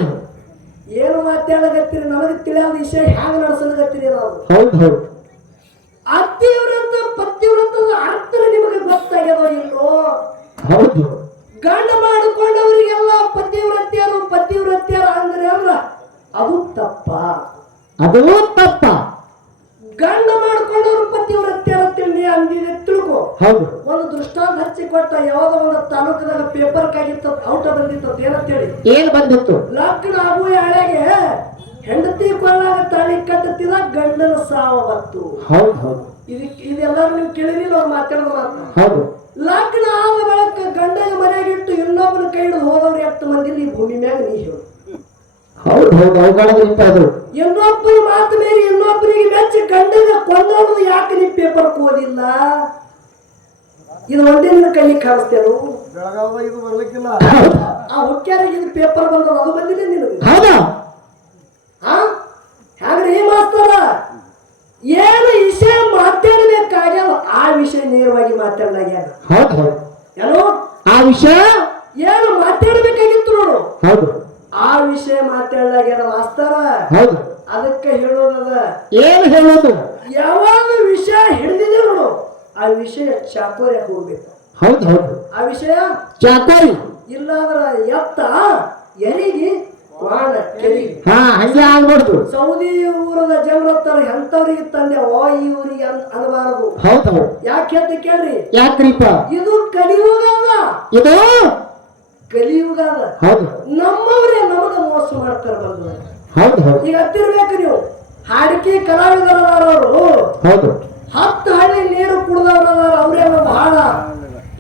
ಏನು ಮಾತಾಡಕತ್ತೀರಿ ನನಗೆ ತಿಳಿಯಾದ ವಿಷಯ ಹ್ಯಾಂಗ ನಡೆಸಲಕತ್ತೀರಿ ನಾವು? ಹೌದು ಹೌದು. ಅತ್ತಿವ್ರತ ಪತಿವ್ರತದ ಅರ್ಥ ನಿಮಗೆ ಗೊತ್ತಾಗ್ಯದೋ ಇಲ್ಲೋ? ಹೌದು ಗಂಡ ಮಾಡಿಕೊಂಡವರಿಗೆಲ್ಲ ಪತಿವ್ರತ್ಯರು ಪತಿವ್ರತ್ಯರು ಅಂದ್ರೆ ಅಂದ್ರ ಅದು ತಪ್ಪ. ಅದು ತಪ್ಪ ಗಂಡ ಮಾಡ್ಕೊಂಡವ್ರು ಪತಿವ್ರತ್ಯರು ಅಂತೇಳಿ ನೀ ಅಂದಿದೆ ತಿಳ್ಕೊ ಹೌದು. ಒಂದು ದೃಷ್ಟಾಂತ ಹಚ್ಚಿ ಕೊಟ್ಟ ಯಾವ್ದೋ ಒಂದು ತಾಲೂಕದಾಗ ಪೇಪರ್ ಕಾಗಿತ್ತು ಔಟ ಬಂದಿತ್ತು ಏನಂತೇಳಿ? ಏನ್ ಬಂದಿತ್ತು? ಲಗ್ನ ಆಗುವ ಹಳೆಗೆ ಹೆಂಡತಿ ಕೊಳ್ಳಾಗ ತಾಳಿ ಕಟ್ಟತಿದ ಗಂಡನ ಸಾವ ಬಂತು. ಹೌದು ಹೌದು. ಇದಕ್ಕೆ ಇದೆಲ್ಲರೂ ನೀವು ಕೇಳಿದಿಲ್ಲ ಅವ್ರು ಮಾತಾಡೋದು ಹೌದು. ಲಗ್ನ ಆದ ಬಳಿಕ ಗಂಡನ ಮನೆಗಿಟ್ಟು ಇನ್ನೊಬ್ಬನ ಕೈ ಹಿಡಿದು ಹೋದವ್ರು ಎಷ್ಟು ಮಂದಿ ಈ ಭೂಮಿ ಮ್ಯಾಗ ನೀ ಹೇಳು ಹೌದು ಹೌದು. ಅವುಗಳಲ್ಲಿ ಅದು? ಇನ್ನೊಬ್ಬರ ಮಾತು ಮೇಲೆ ಇನ್ನೊಬ್ಬರಿಗೆ ಮೆಚ್ಚಿ ಗಂಡನ ಕೊಂದೋದು ಯಾಕೆ ನಿಮ್ಮ ಪೇಪರ್ ಓದಿಲ್ಲ? ಇದು ಒಂದೇ ದಿನ ಕೈ ಕಾಣಿಸ್ತೇನು ಬೆಳಗಾವ್ದಾಗ ಇದು ಬರ್ಲಿಕ್ಕಿಲ್ಲ. ಆ ಹುಟ್ಟ್ಯಾರಿಗೆ ಇದು ಪೇಪರ್ ಬಂದದ ಅದು ಬಂದಿದೆ ನಿನಗೆ. ಹೌದಾ? ಹಾ ಹಾಗ್ರಿ ಏನ್ ಮಾಸ್ತರ? ಏನು ವಿಷಯ ಮಾತಾಡಬೇಕಾಗ್ಯಾವ ಆ ವಿಷಯ ನೇರವಾಗಿ ಮಾತಾಡಲಾಗ್ಯಾನ. ಹೌದು. ಹೌದು ಏನೋ ಆ ವಿಷಯ? ಏನು ಮಾತಾಡಬೇಕಾಗಿತ್ತು ನೋಡು. ಹೌದು. ಆ ವಿಷಯ ಮಾತಾಡಲಾಗ್ಯಾನ ಮಾಸ್ತರ. ಹೌದು. ಅದಕ್ಕೆ ಹೇಳೋದದ. ಏನು ಹೇಳೋದು? ಯಾವಾಗ ವಿಷಯ ಹಿಡಿದಿದೆ ನೋಡು. ಆ ವಿಷಯ ಚಾಕೋರಿ ಹೋಗ್ಬೇಕು. ಹೌದು ಹೌದು. ಆ ವಿಷಯ ಚಾಕೋರಿ. ಇಲ್ಲಾಂದ್ರ ಎತ್ತ ಎಲಿಗಿ ವಾಣ ಕೆರಿ. ಹಾ ಹಂಗೆ ಆಗ್ಬಾರ್ದು. ಸೌದಿ ಊರದ ಜನರತ್ತಾರ ಎಂತವ್ರಿಗೆ ತಂದೆ ಓ ಈ ಊರಿಗೆ ಅನ್ನಬಾರದು ಹೌದು ಹೌದು. ಯಾಕೆ ಅಂತ ಕೇಳ್ರಿ. ಯಾಕ್ರಿಪ್ಪ? ಇದು ಕಲಿಯುಗ ಅಲ್ಲ ಇದು? ಕಲಿಯುಗ ಅಲ್ಲ ಹೌದು. ನಮ್ಮವರೇ ನಮಗ ಮೋಸ ಮಾಡ್ತಾರ ಬಂದು. ಹೌದು ಹೌದು. ಈಗ ಹತ್ತಿರ್ಬೇಕು ನೀವು. ಹಾಡಿಕೆ ಕಲಾವಿದರವರು ಹೌದು. ಹತ್ತು ಹಳ್ಳಿ ನೀರು ಕುಡಿದವ್ರದಾರ ಅವ್ರೇ ಬಹಳ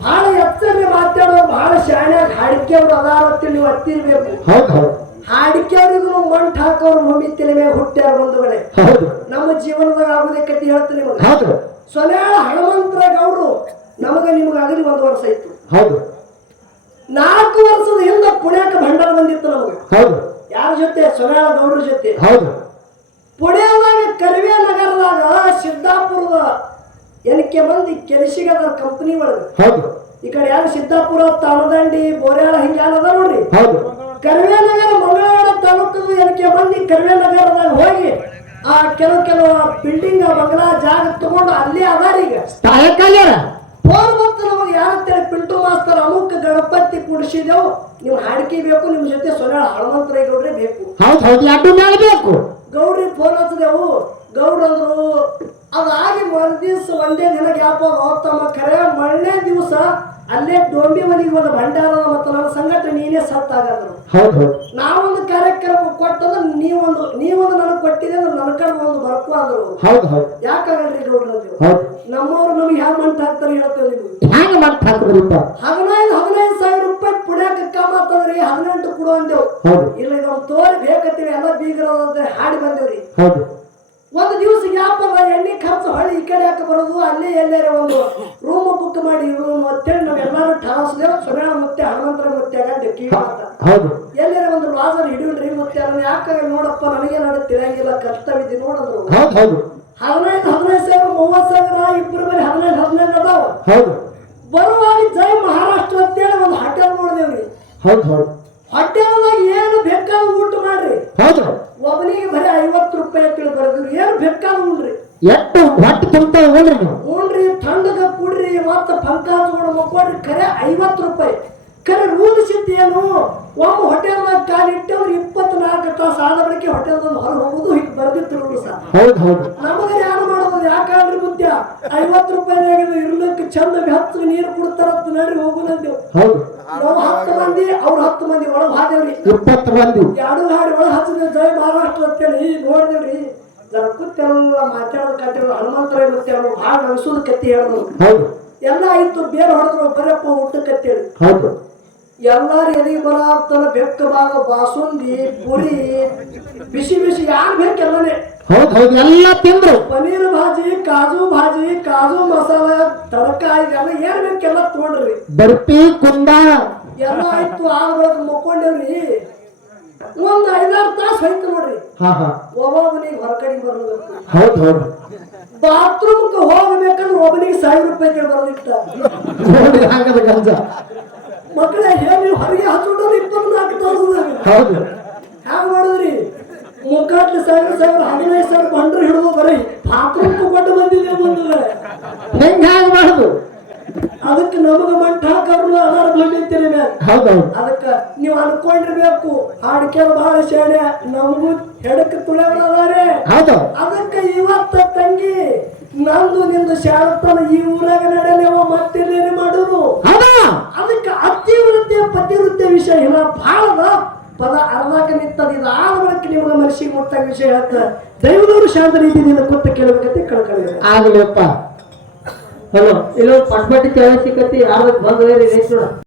ಬಹಳ ಎತ್ತರ ಮಾತಾಡೋ ಬಹಳ ಶಾಣ್ಯಾಗ ಹಾಡಿಕೆಯವ್ರ ಅದಾರ ನೀವು ಹತ್ತಿರ್ಬೇಕು ಹಾಡಿಕೆಯವ್ರಿಗೂ ಮಂಟ್ ಹಾಕೋರು ಭೂಮಿ ತಲೆ ಮೇಲೆ ಹುಟ್ಟ್ಯಾರ ಬಂಧುಗಳೇ. ನಮ್ಮ ಜೀವನದಾಗ ಆಗುದೇ ಕತಿ ಹೇಳ್ತೀನಿ ನಿಮಗೆ. ಸೊನ್ಯಾಳ ಹನುಮಂತರ ಗೌಡ್ರು ನಮಗ ನಿಮ್ಗೆ ಆಗಲಿ ಒಂದು ವರ್ಷ ಇತ್ತು ಹೌದು. ನಾಲ್ಕು ವರ್ಷದ ಹಿಂದೆ ಪುಣ್ಯಕ್ಕೆ ಭಂಡಾರ ಬಂದಿತ್ತು ನಮಗೆ. ಹೌದು. ಯಾರ ಜೊತೆ? ಸೊನ್ಯಾಳ ಗೌಡ್ರ ಜೊತೆ. ಹೌದು. ಪುಣ್ಯದಾಗ ಕರಿವೆ ನಗರದಾಗ ಸಿದ್ದಾಪುರದ ಏನಕ್ಕೆ ಮಂದಿ ಕೆಲಸಿಗದ ಕಂಪನಿ ಒಳಗೆ. ಹೌದು. ಈ ಕಡೆ ಯಾರು ಸಿದ್ದಾಪುರ ತಾಳದಂಡಿ ಬೋರ್ಯಾಳ ಹಿಂಗೆ ಅದ ನೋಡ್ರಿ? ಹೌದು. ಕರಿವೆ ನಗರ ಮಂಗಳವಾರ ತಾಲೂಕದ ಕೆ ಮಂದಿ ಕರಿವೆ ನಗರದಾಗ ಹೋಗಿ ಆ ಕೆಲವು ಕೆಲವು ಬಿಲ್ಡಿಂಗ್ ಬಂಗ್ಲಾ ಜಾಗ ತಗೊಂಡು ಅಲ್ಲೇ ಅದಾರೀಗ ಫೋನ್ ಬಂತು ನಮಗೆ ಯಾರಂತೇಳಿ ಪಿಂಟು ಮಾಸ್ತರ್ ಅಮುಕ್ ಗಣಪತಿ ಕುಡಿಸಿದೆವು. ನೀವು ಹಾಡಿಕೆ ಬೇಕು ನಿಮ್ಮ ಜೊತೆ ಹನುಮಂತರೈ ಗೌಡ್ರೆ ಬೇಕು. ಹೌದು ಹೌದು ಬೇಕು. ಗೌಡ್ರಿಗೆ ಫೋನ್ ಹಚ್ಚಿದೆವು ಗೌಡ್ರಂದ್ರು ಅದಾಗಿ ಮರು ದಿವಸ ಒಂದೇ ದಿನ ಗ್ಯಾಪ್ ಅವತ್ತಮ್ಮ ಕರೆ ಮೊನ್ನೆ ದಿವಸ ಅಲ್ಲೇ ಡೊಂಬಿ ಮನೆಗೆ ಒಂದು ಭಂಡಾರ ಮತ್ತು ನನ್ನ ಸಂಗಟ ನೀನೇ ಸತ್ತ ಹೌದು ನಾವೊಂದು ಕಾರ್ಯಕ್ರಮ ಕೊಟ್ಟದ ನೀವೊಂದು ನೀವೊಂದು ನನಗೆ ಕೊಟ್ಟಿದೆ ಅಂದ್ರೆ ನನ್ನ ಕಡೆ ಒಂದು ಬರ್ಕು ಆದ್ರು ಹೌದು ಹೌದು. ಯಾಕಾಗಲ್ರಿ ಗೌಡ್ರಿ ನಮ್ಮವ್ರು ನಮ್ಗೆ ಹ್ಯಾಂಗ ಮಂಟ್ ಹಾಕ್ತಾರೆ ಹೇಳ್ತೇವೆ ನೀವು. ಹ್ಯಾಂಗ ಹಾಕಿದ್ರಿಪ್ಪ ಹದಿನೈದು ಹದಿನೈದು ಸಾವಿರ ರೂಪಾಯಿ ಪುಣ್ಯಾಕ ಕಾಮತ್ತಂದ್ರಿ ಹದಿನೆಂಟು ಕೊಡು ಅಂದೇವು. ಇಲ್ಲ ಇದೊಂದು ತೋರಿ ಬೇಕತ್ತೀವಿ ಎಲ್ಲ ಬೀಗರ ಹಾಡಿ ಬಂದೇವ್ರಿ. ಹೌದು ಒಂದು ದಿವಸ ಗ್ಯಾಪ್ ಅದ ಎಣ್ಣೆ ಖರ್ಚು ಹೊಳ್ಳಿ ಈ ಕಡೆ ಯಾಕೆ ಬರೋದು? ಅಲ್ಲಿ ಎಲ್ಲಾರ ಒಂದು ರೂಮ್ ಬುಕ್ ಮಾಡಿ ರೂಮ್ ಅಂತೇಳಿ ನಾವೆಲ್ಲರೂ ಠಾಸ್ದೇವ್ ಸುರೇಣ ಮತ್ತೆ ಹನುಮಂತರ ಮತ್ತೆ ಡೆಕ್ಕಿ ಹೌದು. ಎಲ್ಲಾರ ಒಂದು ಲಾಜರ್ ಹಿಡಿಯಲ್ರಿ ಮತ್ತೆ ಅದನ್ನ ಯಾಕೆ ನೋಡಪ್ಪ? ನನಗೆ ನಾಡು ತಿಳಿಯಂಗಿಲ್ಲ ಕರ್ತವ್ಯ ನೋಡಿದ್ರು ಹೌದು ಹೌದು. ಹದಿನೈದು ಹದಿನೈದು ಸಾವಿರ ಮೂವತ್ತು ಸಾವಿರ ಇಬ್ಬರು ಮೇಲೆ ಹದಿನೈದು ಹದಿನೈದು ಅದಾವ. ಹೌದು. ಬರುವಾಗ ಜೈ ಮಹಾರಾಷ್ಟ್ರ ಅಂತೇಳಿ ಒಂದು ಹೋಟೆಲ್ ನೋಡಿದೇವ್ರಿ. ಹೌದು ಹೌದು. ಹೋಟೆಲ್ದಾಗ ಏನು ಬೇಕಾದ ಊಟ ಮಾಡ್ರಿ? ಹೌದು. ಒಬ್ಬನಿಗೆ ಬರೀ ಐವತ್ತು ರೂಪಾಯಿ ಅಂತೇಳಿ ಬರೆದ್ರು ಏನು ಬೇಕಾದ ಉಣ್ರಿ? ಎಷ್ಟು ಹೊಟ್ಟೆ ತುಂಬ್ತಾ ಹೋಗ್ರಿ ನೀವು. ಥಂಡಗ ಕುಡ್ರಿ ಮತ್ತೆ ಪಂಕ ಹಚ್ಕೊಂಡು ಮಕ್ಕೊಡ್ರಿ ಖರೆ ಐವತ್ತು ರೂಪಾಯಿ. ಖರೆ ರೂಲ್ಸ್ ಏನು? ಒಬ್ಬ ಹೋಟೆಲ್ನಾಗ ಕಾಲಿಟ್ಟವ್ರು ಇಪ್ಪತ್ನಾಲ್ಕು ತಾಸು ಆದ ಬಳಿಕೆ ಹೋಟೆಲ್ದಾಗ ಹೊರಗೆ ಹೋಗುದು ಹೀಗೆ ಬರ್ದಿತ್ತು ರೂಲ್ಸ್ ಹೌದು ಹೌದು. ನಮಗೆ ಯಾರು ಮಾಡೋದು? ಯಾಕಂದ್ರೆ ಮುತ್ಯ ಐವತ್ತು ರೂಪಾಯಿ ಇರ್ಲಿಕ್ಕೆ ಚಂದ ಹತ್ತು ನೀರು ಕೊಡ್ತಾರಂತ ನಡ್ರಿ ಹೋಗುದಂದೇವು ಹೌದು. ನಾವು ಹತ್ತು ಮಂದಿ ಅವ್ರ ಹತ್ತು ಮಂದಿ ಒಳಗ್ ಹಾದೇವ್ರಿ. ಇಪ್ಪತ್ತು ಮಂದಿ. ಎರಡು ಹಾಡಿ ಒಳಗ್ ಹಚ್ಚಿದ್ರೆ ಜೈ ಮಹಾರಾಷ್ಟ್ರ ಅಂತೇಳಿ ನೋಡಿದೇವ್ರಿ. ಜನ ಕೂತೆಲ್ಲ ಮಾತಾಡೋದು ಕತೆ ಹನುಮಂತರ ಮತ್ತೆ ಅವ್ರು ಭಾಳ ನಗಿಸೋದು ಕತ್ತಿ ಹೇಳಿದ್ರು ಹೌದು. ಎಲ್ಲ ಆಯ್ತು ಬೇರೆ ಹೊಡೆದ್ರು ಬರಪ್ಪ ಊಟಕ್ಕೆ ಹೌದು. ಎಲ್ಲಾರು ಎದೆ ಬರಾತನ ಬೆಕ್ಕ ಭಾಗ ಬಾಸುಂದಿ ಪುರಿ ಬಿಸಿ ಬಿಸಿ ಯಾರು ಬೇಕೆಲ್ಲನೇ ಹೌದು ಹೌದು ಎಲ್ಲ ತಿಂದ್ರು. ಪನೀರ್ ಭಾಜಿ ಕಾಜು ಭಾಜಿ ಕಾಜು ಮಸಾಲ ತರಕಾರಿ ಎಲ್ಲ ಏನ್ ಬೇಕೆಲ್ಲ ತಗೊಂಡ್ರಿ? ಬರ್ಪಿ ಕುಂದ. ಎಲ್ಲ ಆಯ್ತು ಆಗ ಬೆಳಗ್ಗೆ ಮುಕ್ಕೊಂಡೇವ್ರಿ. ಒಂದ್ ಐದಾರು ತಾಸು ಹೋಯ್ತು ನೋಡ್ರಿ. ಒಬ್ಬೊಬ್ಬನಿಗೆ ಹೊರಗಡೆ ಬರ್ಬೋದು ಹೌದು ಹೌದು. ಬಾತ್ರೂಮ್ಗೆ ಹೋಗ್ಬೇಕಂದ್ರೆ ಒಬ್ಬನಿಗೆ ಸಾವಿರ ರೂಪಾಯಿ ಕೇಳಿ ಬರ್ದಿಟ್ಟ ನೋಡಿ ಹಾಗದ ಗಂಜ. ಮಕ್ಕಳೇ ಹೇಳಿ ಹೊರಗೆ ಹಚ್ಚಿಟ್ಟವ್ರು ಇಪ್ಪತ್ನಾಲ್ಕು ತಾಸದಾಗ ಹೌದು ಹ್ಯಾಂಗ ಮಾಡಿದ್ರಿ? ಮುಕ್ಕಾಟ್ಲಿ ಸಾವಿರ ಸಾವಿರ ಹದಿನೈದು ಸಾವಿರ ಬಂಡ್ರು ಹಿಡಿದು ಬರೀ ಪಾತ್ರಕ್ಕೂ ಕೊಟ್ಟು ಬಂದಿದೆ ಬಂದಿದ್ದಾರೆ ಹೆಂಗ ಹ್ಯಾಂಗ ಮಾಡುದು? ಅದಕ್ಕೆ ನಮಗ ಮಂಟ ಹಾಕೋರು ಅದರ ಬಂದಿರ್ತೀರಿ ಮ್ಯಾಲ ಹೌದೌದು ಅದಕ್ಕ ನೀವು ಅನ್ಕೊಂಡಿರ್ಬೇಕು ಹಾಡಿಕೆ ಬಹಳ ಶೇಣೆ ನಮಗೂ ಹೆಡಕ್ ತುಳಿಯವ್ರದಾರೆ ಹೌದು. ಅದಕ್ಕೆ ಇವತ್ತ ತಂಗಿ ನಂದು ನಿಂದು ಶಾಳತನ ಈ ಊರಾಗ ನಡೆಯಲೇವ ಮತ್ತೆಲ್ಲೇನೆ ಮಾಡೋದು? ಅದಕ್ಕ ಅತಿವೃತ್ತಿ ಪತಿವೃತ್ತಿ ವಿಷಯ ಇಲ್ಲ ಬಹಳ ಪದ ಅರ್ಧ ನಿಂತದ ಇದು ಆದ ಬಳಿಕ ನಿಮಗೆ ಮನಸ್ಸಿಗೆ ಮುಟ್ಟಾಗ ವಿಷಯ ಹೇಳ್ತ ದೈವದವರು ಶಾಂತ ರೀತಿಯಿಂದ ಕೂತ ಕೇಳಬೇಕಂತ ಕಳ್ಕೊಳ್ಳಿ ಆಗಲಿಪ್ಪ ಹಲೋ ಇಲ್ಲೋ ಪಟ್ಪಟ್ಟಿ ಕೇಳಿ ಸಿಕ್ಕತಿ ಯಾರು ಬಂದ್ರೆ ನೋಡ.